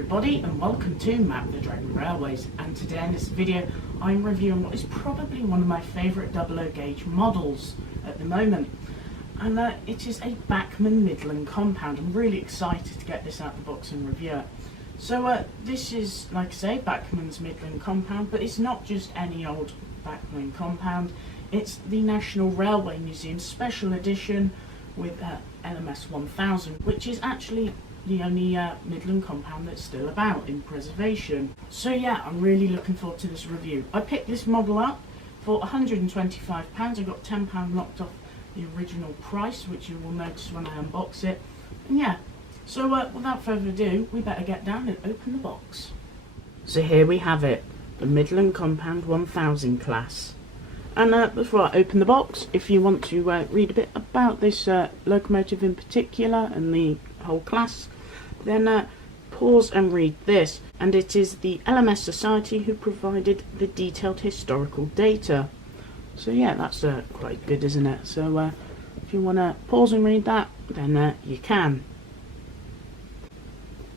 everybody and welcome to Map the Dragon Railways, and today in this video I'm reviewing what is probably one of my favourite 00 gauge models at the moment, and it is a Bachmann Midland Compound. I'm really excited to get this out of the box and review it. So this is, like I say, Bachmann's Midland Compound, but it's not just any old Bachmann Compound. It's the National Railway Museum Special Edition with LMS 1000, which is actually the only Midland compound that's still about in preservation. So yeah, I'm really looking forward to this review. I picked this model up for £125. I got £10 knocked off the original price, which you will notice when I unbox it. And yeah, so without further ado, we better get down and open the box. So here we have it, the Midland Compound 1000 class. And before I open the box, if you want to read a bit about this locomotive in particular and the whole class, then pause and read this. And it is the LMS Society who provided the detailed historical data. So yeah, that's quite good, isn't it? So if you want to pause and read that, then you can.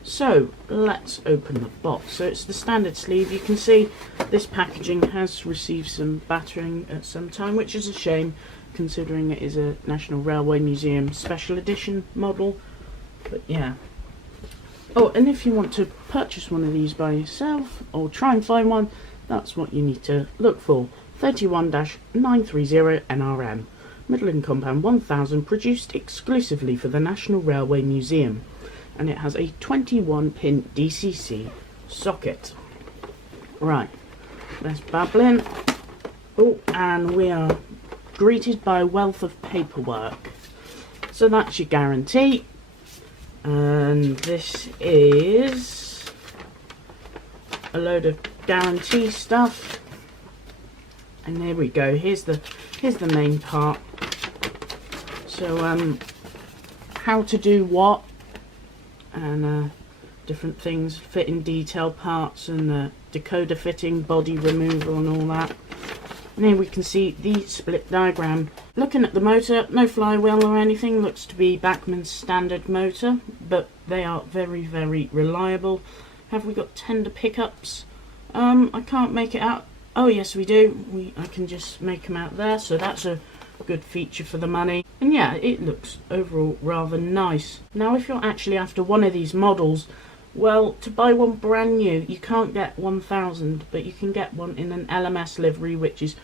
So let's open the box. So it's the standard sleeve. You can see this packaging has received some battering at some time, which is a shame considering it is a National Railway Museum special edition model. But yeah. Oh, and if you want to purchase one of these by yourself or try and find one, that's what you need to look for. 31-930 NRM. Midland Compound 1000, produced exclusively for the National Railway Museum. And it has a 21-pin DCC socket. Right, let's babble in. Oh, and we are greeted by a wealth of paperwork. So that's your guarantee. And this is a load of guarantee stuff. And there we go. Here's the main part. So how to do what, and different things, fitting detail parts and decoder fitting, body removal and all that. And here we can see the split diagram. Looking at the motor, no flywheel or anything, looks to be Bachmann's standard motor, but they are very, very reliable. Have we got tender pickups? I can't make it out. Oh yes, we do. I can just make them out there, so that's a good feature for the money. And yeah, it looks overall rather nice. Now if you're actually after one of these models, well, to buy one brand new you can't get 1000, but you can get one in an LMS livery, which is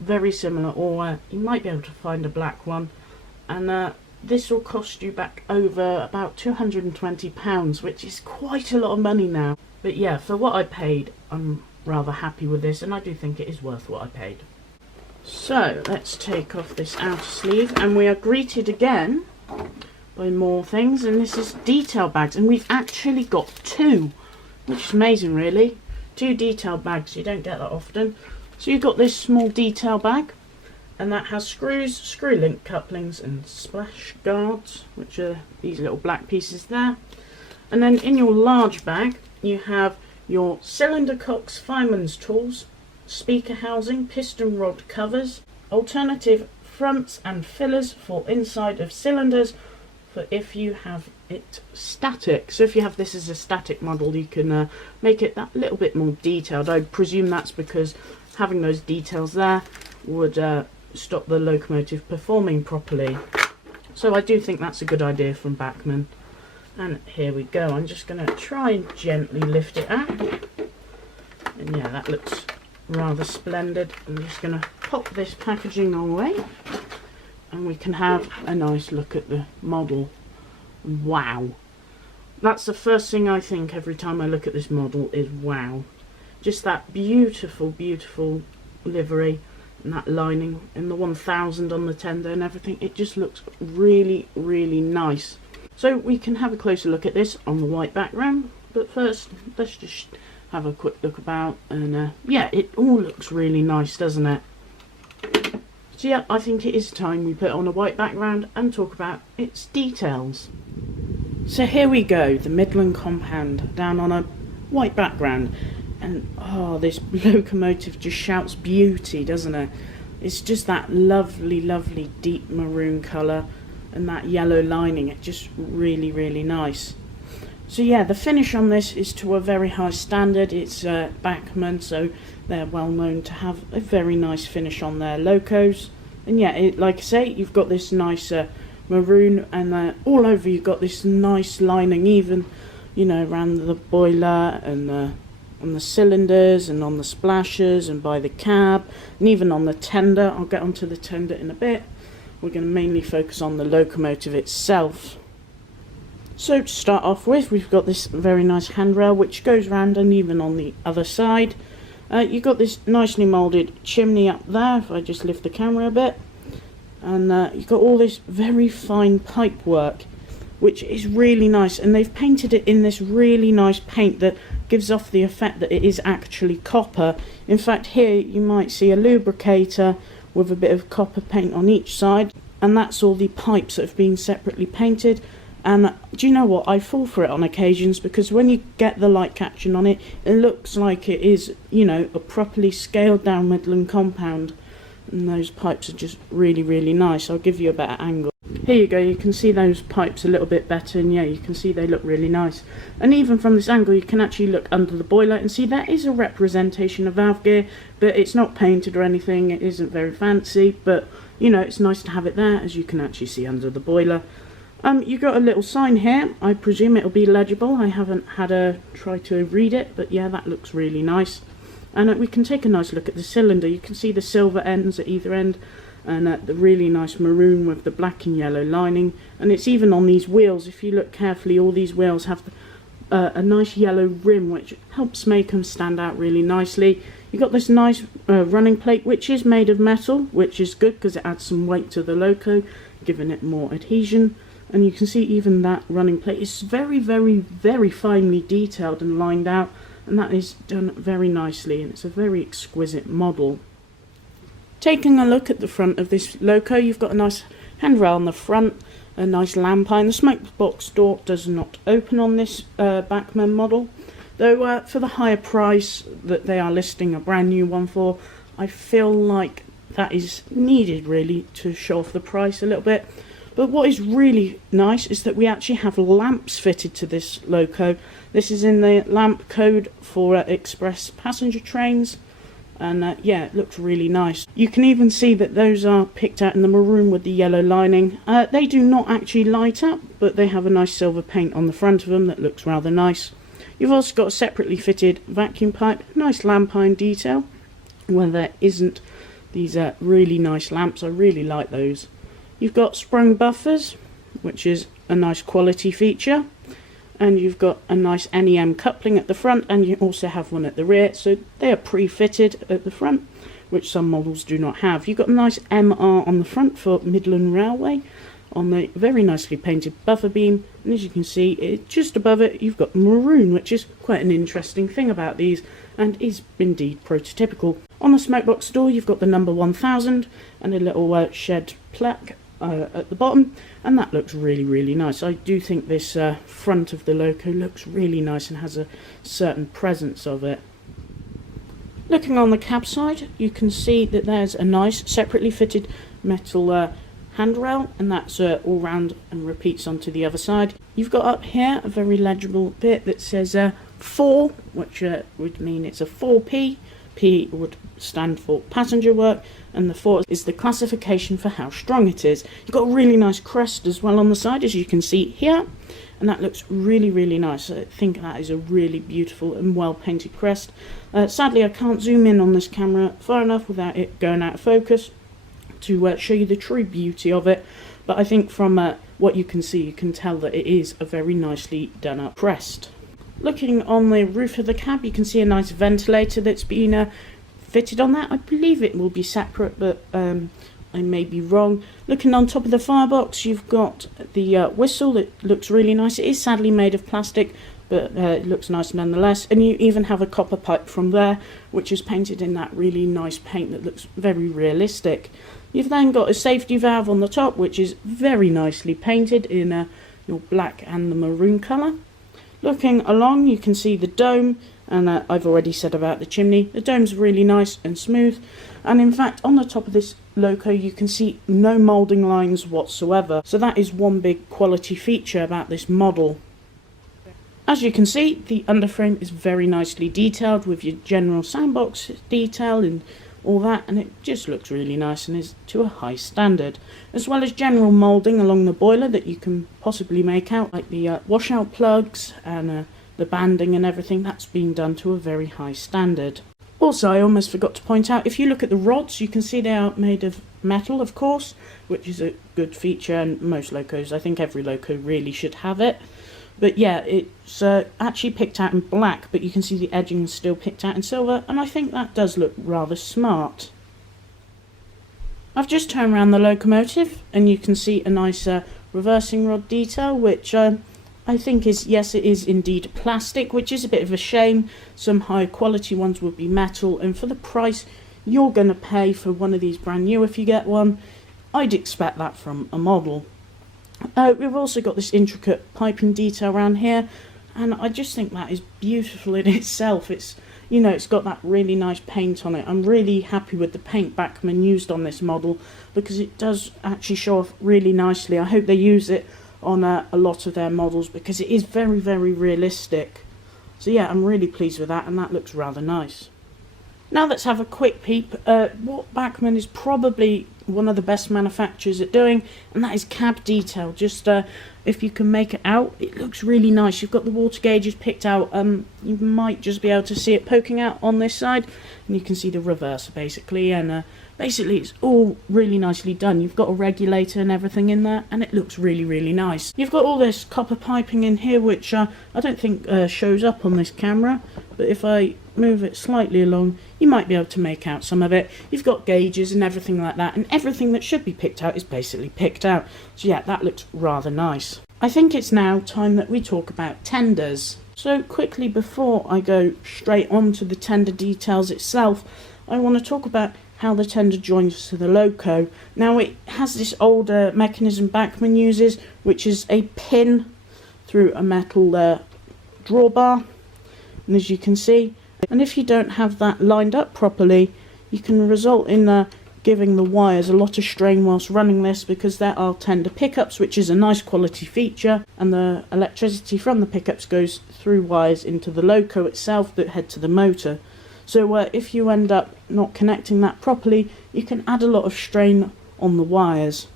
very similar, or you might be able to find a black one, and this will cost you back over about £220, which is quite a lot of money now. But yeah, for what I paid, I'm rather happy with this, and I do think it is worth what I paid. So let's take off this outer sleeve, and we are greeted again by more things, and this is detail bags, and we've actually got two, which is amazing really. Two detail bags, you don't get that often. So you've got this small detail bag, and that has screws, screw link couplings and splash guards, which are these little black pieces there. And then in your large bag you have your cylinder cocks, fireman's tools, speaker housing, piston rod covers, alternative fronts and fillers for inside of cylinders for if you have it static. So if you have this as a static model, you can make it that little bit more detailed. I presume that's because having those details there would stop the locomotive performing properly. So I do think that's a good idea from Bachmann. And here we go. I'm just going to try and gently lift it out. And yeah, that looks rather splendid. I'm just going to pop this packaging away, and we can have a nice look at the model. Wow, that's the first thing I think every time I look at this model is wow. Just that beautiful, beautiful livery and that lining and the 1000 on the tender and everything. It just looks really, really nice. So we can have a closer look at this on the white background, but first let's just have a quick look about, and yeah, it all looks really nice, doesn't it? So yeah, I think it is time we put it on a white background and talk about its details. So here we go, the Midland Compound down on a white background, and oh, this locomotive just shouts beauty, doesn't it? It's just that lovely, lovely deep maroon colour and that yellow lining. It's just really, really nice. So yeah, the finish on this is to a very high standard. It's Bachmann, so they're well known to have a very nice finish on their locos. And yeah, like I say, you've got this nice maroon, and all over you've got this nice lining, even, you know, around the boiler and on the cylinders and on the splashers and by the cab and even on the tender. I'll get onto the tender in a bit. We're going to mainly focus on the locomotive itself. So to start off with, we've got this very nice handrail which goes round, and even on the other side you've got this nicely moulded chimney up there, if I just lift the camera a bit, and you've got all this very fine pipe work which is really nice, and they've painted it in this really nice paint that gives off the effect that it is actually copper. In fact, here you might see a lubricator with a bit of copper paint on each side, and that's all the pipes that have been separately painted. And do you know what, I fall for it on occasions, because when you get the light caption on it, it looks like it is, you know, a properly scaled down Midland Compound, and those pipes are just really, really nice. I'll give you a better angle. Here you go, you can see those pipes a little bit better, and yeah, you can see they look really nice. And even from this angle you can actually look under the boiler and see that is a representation of valve gear, but it's not painted or anything, it isn't very fancy, but you know, it's nice to have it there, as you can actually see under the boiler. You've got a little sign here, I presume it'll be legible. I haven't had a try to read it, but yeah, that looks really nice. And we can take a nice look at the cylinder. You can see the silver ends at either end, and the really nice maroon with the black and yellow lining. And it's even on these wheels. If you look carefully, all these wheels have a nice yellow rim which helps make them stand out really nicely. You've got this nice running plate which is made of metal, which is good because it adds some weight to the loco, giving it more adhesion. And you can see even that running plate is very, very, very finely detailed and lined out, and that is done very nicely, and it's a very exquisite model. Taking a look at the front of this loco, you've got a nice handrail on the front, a nice lamp eye, and the smoke box door does not open on this Bachmann model, though for the higher price that they are listing a brand new one for, I feel like that is needed really to show off the price a little bit. But what is really nice is that we actually have lamps fitted to this loco. This is in the lamp code for express passenger trains, and yeah, it looks really nice. You can even see that those are picked out in the maroon with the yellow lining. They do not actually light up, but they have a nice silver paint on the front of them that looks rather nice. You've also got a separately fitted vacuum pipe, nice lamp iron detail, where there isn't these really nice lamps. I really like those. You've got sprung buffers, which is a nice quality feature, and you've got a nice NRM coupling at the front, and you also have one at the rear, so they are pre-fitted at the front, which some models do not have. You've got a nice MR on the front for Midland Railway on the very nicely painted buffer beam, and as you can see, just above it you've got maroon, which is quite an interesting thing about these, and is indeed prototypical. On the smokebox door you've got the number 1000 and a little shed plaque at the bottom, and that looks really, really nice. I do think this front of the loco looks really nice and has a certain presence of it. Looking on the cab side, you can see that there's a nice separately fitted metal handrail, and that's all round and repeats onto the other side. You've got up here a very legible bit that says 4, which would mean it's a 4P. P would stand for passenger work, and the 4 is the classification for how strong it is. You've got a really nice crest as well on the side, as you can see here, and that looks really, really nice. I think that is a really beautiful and well painted crest. Sadly I can't zoom in on this camera far enough without it going out of focus to show you the true beauty of it, but I think from what you can see, you can tell that it is a very nicely done up crest. Looking on the roof of the cab, you can see a nice ventilator that's been fitted on that. I believe it will be separate, but I may be wrong. Looking on top of the firebox, you've got the whistle. It looks really nice. It is sadly made of plastic, but it looks nice nonetheless. And you even have a copper pipe from there, which is painted in that really nice paint that looks very realistic. You've then got a safety valve on the top, which is very nicely painted in your black and the maroon colour. Looking along, you can see the dome, and I've already said about the chimney. The dome's really nice and smooth, and in fact on the top of this loco you can see no moulding lines whatsoever, so that is one big quality feature about this model. As you can see, the underframe is very nicely detailed with your general sandbox detail and all that, and it just looks really nice and is to a high standard, as well as general moulding along the boiler that you can possibly make out, like the washout plugs and the banding and everything. That's been done to a very high standard. Also, I almost forgot to point out, if you look at the rods, you can see they are made of metal, of course, which is a good feature, and most locos, I think every loco really should have it. But yeah, it's actually picked out in black, but you can see the edging is still picked out in silver, and I think that does look rather smart. I've just turned around the locomotive, and you can see a nice reversing rod detail, which I think is, yes, it is indeed plastic, which is a bit of a shame. Some high quality ones would be metal, and for the price you're going to pay for one of these brand new if you get one, I'd expect that from a model. We've also got this intricate piping detail around here, and I just think that is beautiful in itself. It's, you know, it's got that really nice paint on it. I'm really happy with the paint Bachmann used on this model, because it does actually show off really nicely. I hope they use it on a lot of their models, because it is very, very realistic. So yeah, I'm really pleased with that, and that looks rather nice. Now let's have a quick peep at what Bachmann is probably one of the best manufacturers at doing, and that is cab detail. Just if you can make it out, it looks really nice. You've got the water gauges picked out. You might just be able to see it poking out on this side, and you can see the reverser basically, and basically it's all really nicely done. You've got a regulator and everything in there, and it looks really, really nice. You've got all this copper piping in here, which I don't think shows up on this camera, but if I move it slightly along, you might be able to make out some of it. You've got gauges and everything like that, and everything that should be picked out is basically picked out. So yeah, that looks rather nice. I think it's now time that we talk about tenders. So quickly, before I go straight on to the tender details itself, I want to talk about how the tender joins to the loco. Now, it has this older mechanism Bachmann uses, which is a pin through a metal drawbar, and as you can see, and if you don't have that lined up properly, you can result in giving the wires a lot of strain whilst running this, because there are tender pickups, which is a nice quality feature, and the electricity from the pickups goes through wires into the loco itself that head to the motor. So if you end up not connecting that properly, you can add a lot of strain on the wires.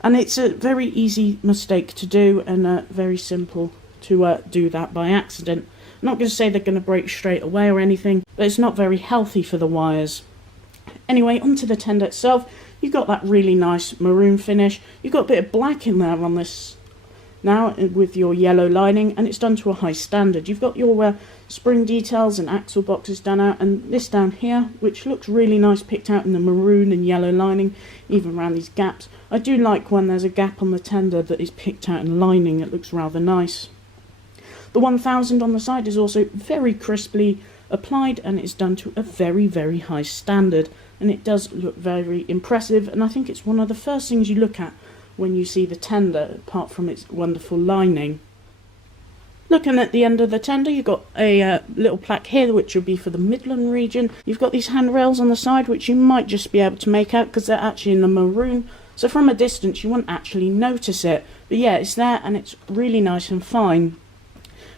And it's a very easy mistake to do, and very simple to do that by accident. I'm not going to say they're going to break straight away or anything, but it's not very healthy for the wires. Anyway, onto the tender itself. You've got that really nice maroon finish. You've got a bit of black in there on this now with your yellow lining, and it's done to a high standard. You've got your spring details and axle boxes done out, and this down here, which looks really nice, picked out in the maroon and yellow lining, even around these gaps. I do like when there's a gap on the tender that is picked out in lining. It looks rather nice. The 1000 on the side is also very crisply applied, and it's done to a very, very high standard, and it does look very impressive, and I think it's one of the first things you look at when you see the tender, apart from its wonderful lining. Looking at the end of the tender, you've got a little plaque here, which will be for the Midland region. You've got these handrails on the side, which you might just be able to make out because they're actually in the maroon, so from a distance you wouldn't actually notice it, but yeah, it's there and it's really nice and fine.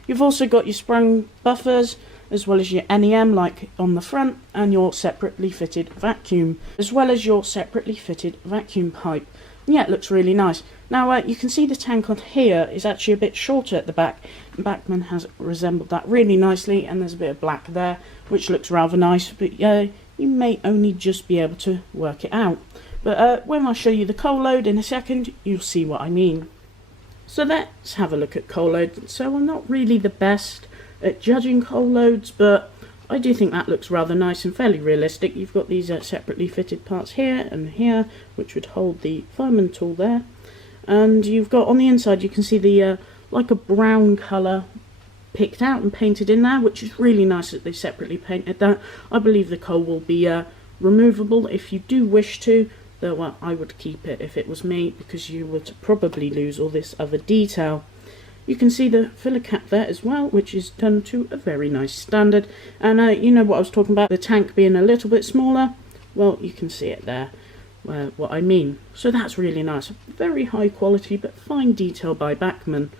You've also got your sprung buffers, as well as your NRM like on the front, and your separately fitted vacuum, as well as your separately fitted vacuum pipe. And yeah, it looks really nice. Now you can see the tank on here is actually a bit shorter at the back. Bachmann has resembled that really nicely, and there's a bit of black there, which looks rather nice, but you may only just be able to work it out. But when I show you the coal load in a second, you'll see what I mean. So let's have a look at coal load. So I'm not really the best at judging coal loads, but I do think that looks rather nice and fairly realistic. You've got these separately fitted parts here and here, which would hold the fireman tool there. And you've got on the inside, you can see the like a brown colour picked out and painted in there, which is really nice that they separately painted that. I believe the coal will be removable if you do wish to, though well, I would keep it if it was me, because you would probably lose all this other detail. You can see the filler cap there as well, which is done to a very nice standard. And you know what I was talking about, the tank being a little bit smaller? Well, you can see it there, what I mean. So that's really nice. Very high quality, but fine detail by Bachmann.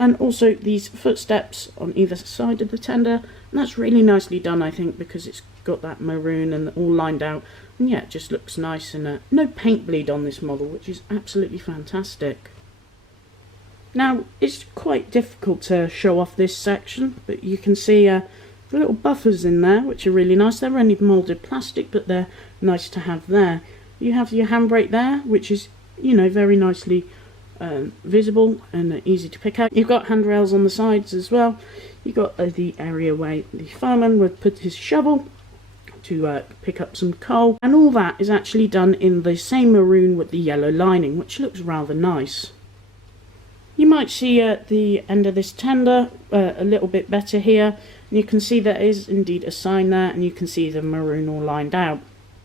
and also these footsteps on either side of the tender, and that's really nicely done, I think, because it's got that maroon and all lined out, and yeah, it just looks nice, and no paint bleed on this model, which is absolutely fantastic. Now, it's quite difficult to show off this section, but you can see the little buffers in there, which are really nice. They're only moulded plastic, but they're nice to have there. You have your handbrake there, which is, you know, very nicely visible and easy to pick out. You've got handrails on the sides as well. You've got the area where the fireman would put his shovel to pick up some coal, and all that is actually done in the same maroon with the yellow lining, which looks rather nice. You might see at the end of this tender a little bit better here, and you can see there is indeed a sign there, and you can see the maroon all lined out.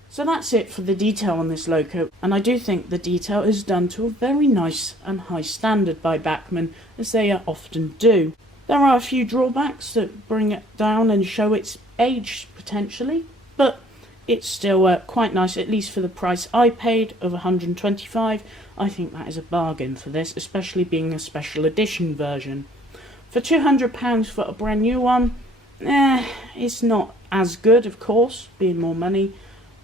So that's it for the detail on this loco, and I do think the detail is done to a very nice and high standard by Bachmann, as they often do. There are a few drawbacks that bring it down and show its age potentially, but it's still quite nice, at least for the price I paid of $125. I think that is a bargain for this, especially being a special edition version. For £200 for a brand new one, it's not as good, of course, being more money,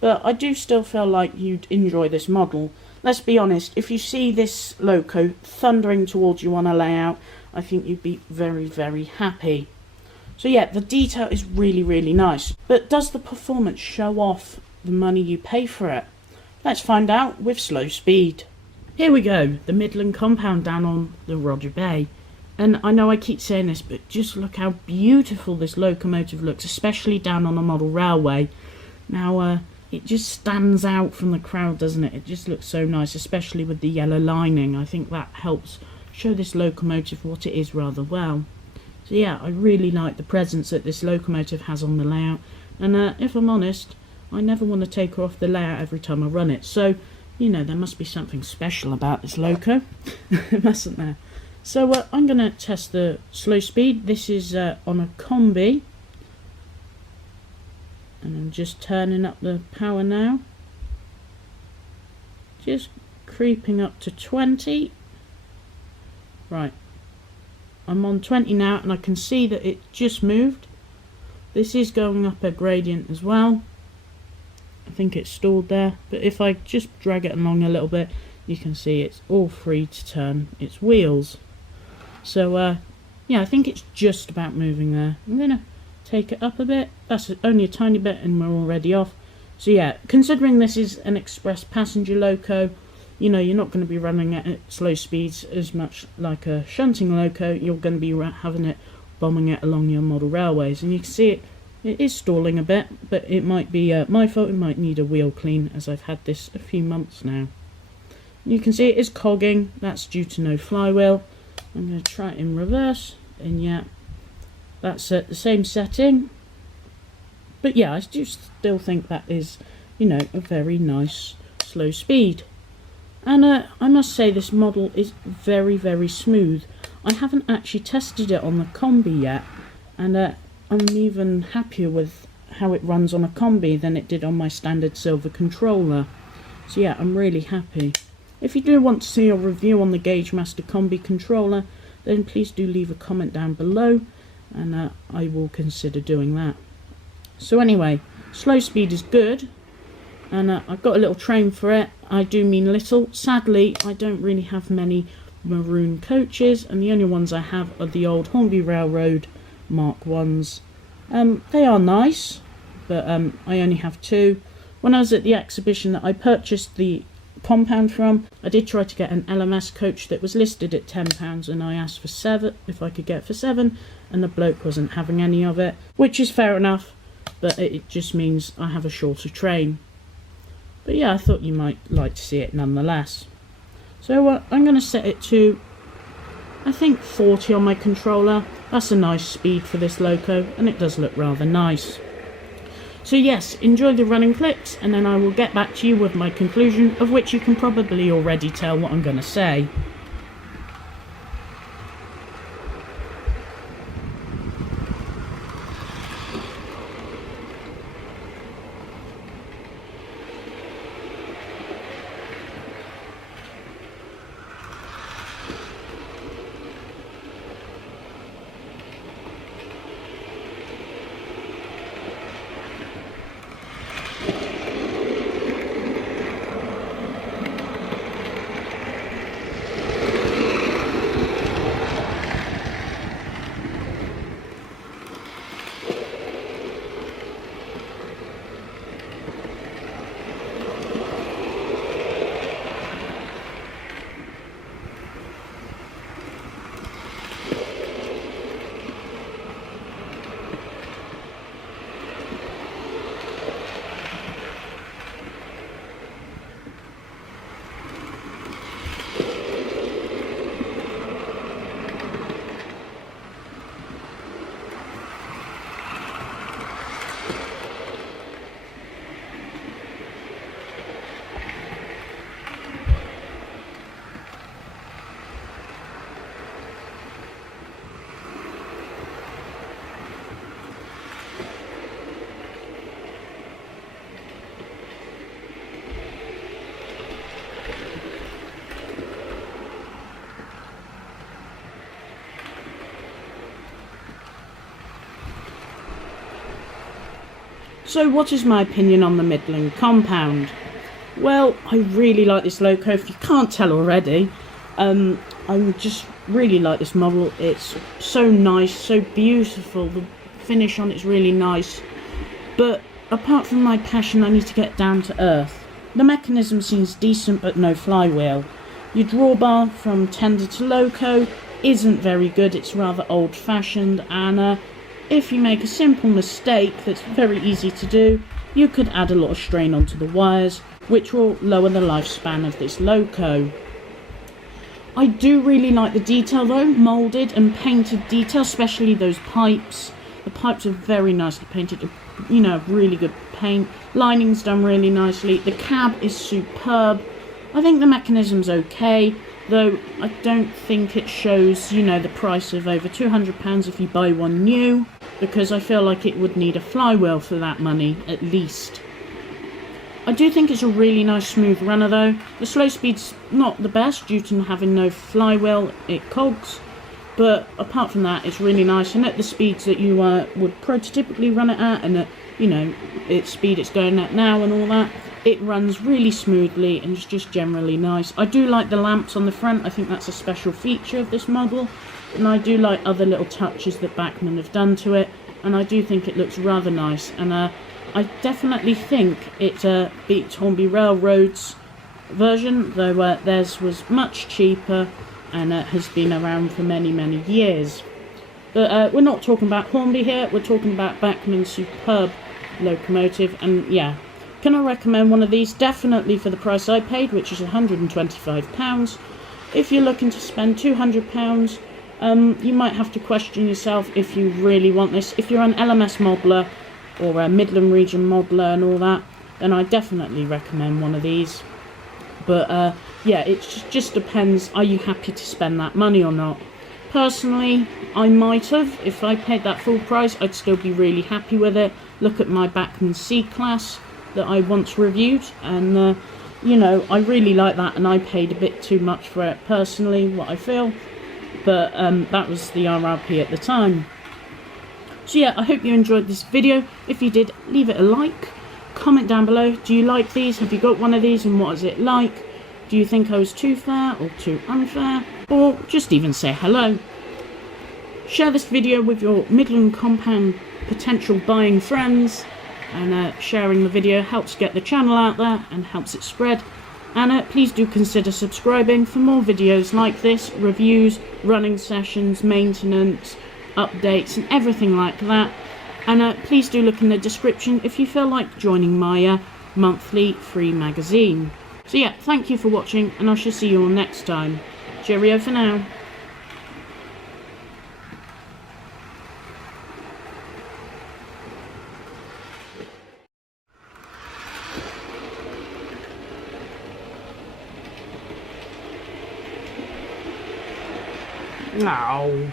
but I do still feel like you'd enjoy this model. Let's be honest, if you see this loco thundering towards you on a layout, I think you'd be very, very happy. So yeah, the detail is really, really nice. But does the performance show off the money you pay for it? Let's find out with Slow Speed. Here we go, the Midland Compound down on the Roger Bay. And I know I keep saying this, but just look how beautiful this locomotive looks, especially down on a model railway. Now, it just stands out from the crowd, doesn't it? It just looks so nice, especially with the yellow lining. I think that helps show this locomotive what it is rather well. So yeah, I really like the presence that this locomotive has on the layout, and if I'm honest, I never want to take her off the layout every time I run it, so you know, there must be something special about this loco, mustn't there? So I'm going to test the slow speed. This is on a combi, and I'm just turning up the power now, just creeping up to 20. Right, I'm on 20 now, and I can see that it just moved. This is going up a gradient as well. I think it's stalled there, but if I just drag it along a little bit, you can see it's all free to turn its wheels. So yeah, I think it's just about moving there. I'm gonna take it up a bit. That's only a tiny bit, and we're already off. So yeah, considering this is an express passenger loco, you know, you're not going to be running it at slow speeds as much like a shunting loco. You're going to be having it bombing it along your model railways, and you can see it is stalling a bit, but it might be my fault. It might need a wheel clean, as I've had this a few months now. You can see it is cogging. That's due to no flywheel. I'm going to try it in reverse, and yeah, that's at the same setting. But yeah, I do still think that is, you know, a very nice slow speed. And I must say this model is very, very smooth. I haven't actually tested it on the combi yet, and I'm even happier with how it runs on a combi than it did on my standard silver controller. So yeah, I'm really happy. If you do want to see a review on the Gauge Master Combi controller, then please do leave a comment down below, and I will consider doing that. So anyway, slow speed is good, and I've got a little train for it. I do mean little. Sadly, I don't really have many maroon coaches, and the only ones I have are the old Hornby Railroad Mark 1s. They are nice, but I only have 2. When I was at the exhibition that I purchased the compound from, I did try to get an LMS coach that was listed at £10, and I asked for 7 if I could get it for 7, and the bloke wasn't having any of it, which is fair enough, but it just means I have a shorter train. But yeah, I thought you might like to see it nonetheless. So I'm going to set it to, I think, 40 on my controller. That's a nice speed for this loco, and it does look rather nice. So yes, enjoy the running clips, and then I will get back to you with my conclusion, of which you can probably already tell what I'm going to say. So what is my opinion on the Midland Compound? Well, I really like this loco, if you can't tell already. I just really like this model. It's so nice, so beautiful. The finish on it's really nice. But apart from my passion, I need to get down to earth. The mechanism seems decent, but no flywheel. Your drawbar from tender to loco isn't very good. It's rather old-fashioned, and if you make a simple mistake that's very easy to do, you could add a lot of strain onto the wires, which will lower the lifespan of this loco. I do really like the detail though, moulded and painted detail, especially those pipes. The pipes are very nicely painted, you know, really good paint. Lining's done really nicely. The cab is superb. I think the mechanism's okay, though I don't think it shows, you know, the price of over £200 if you buy one new, because I feel like it would need a flywheel for that money, at least. I do think it's a really nice smooth runner though. The slow speed's not the best due to having no flywheel, it cogs. But apart from that, it's really nice, and at the speeds that you would prototypically run it at, and at, you know, its speed it's going at now and all that, it runs really smoothly and it's just generally nice. I do like the lamps on the front. I think that's a special feature of this model, and I do like other little touches that Bachmann have done to it, and I do think it looks rather nice. And I definitely think it beats Hornby Railroad's version, though theirs was much cheaper and has been around for many years. But we're not talking about Hornby here, we're talking about Bachmann's superb locomotive. And yeah, can I recommend one of these? Definitely for the price I paid, which is £125. If you're looking to spend £200, you might have to question yourself if you really want this. If you're an LMS modeler or a Midland region modeler and all that, then I definitely recommend one of these. But yeah, it just depends, are you happy to spend that money or not? Personally, I might have. If I paid that full price, I'd still be really happy with it. Look at my Bachmann C-Class that I once reviewed, and you know, I really like that, and I paid a bit too much for it personally, what I feel. But that was the RRP at the time. So yeah, I hope you enjoyed this video. If you did, leave it a like. Comment down below, do you like these? Have you got one of these, and what is it like? Do you think I was too fair or too unfair? Or just even say hello. Share this video with your Midland Compound potential buying friends, and sharing the video helps get the channel out there and helps it spread. And please do consider subscribing for more videos like this, reviews, running sessions, maintenance, updates and everything like that. And please do look in the description if you feel like joining my monthly free magazine. So yeah, thank you for watching, and I shall see you all next time. Cheerio for now. No.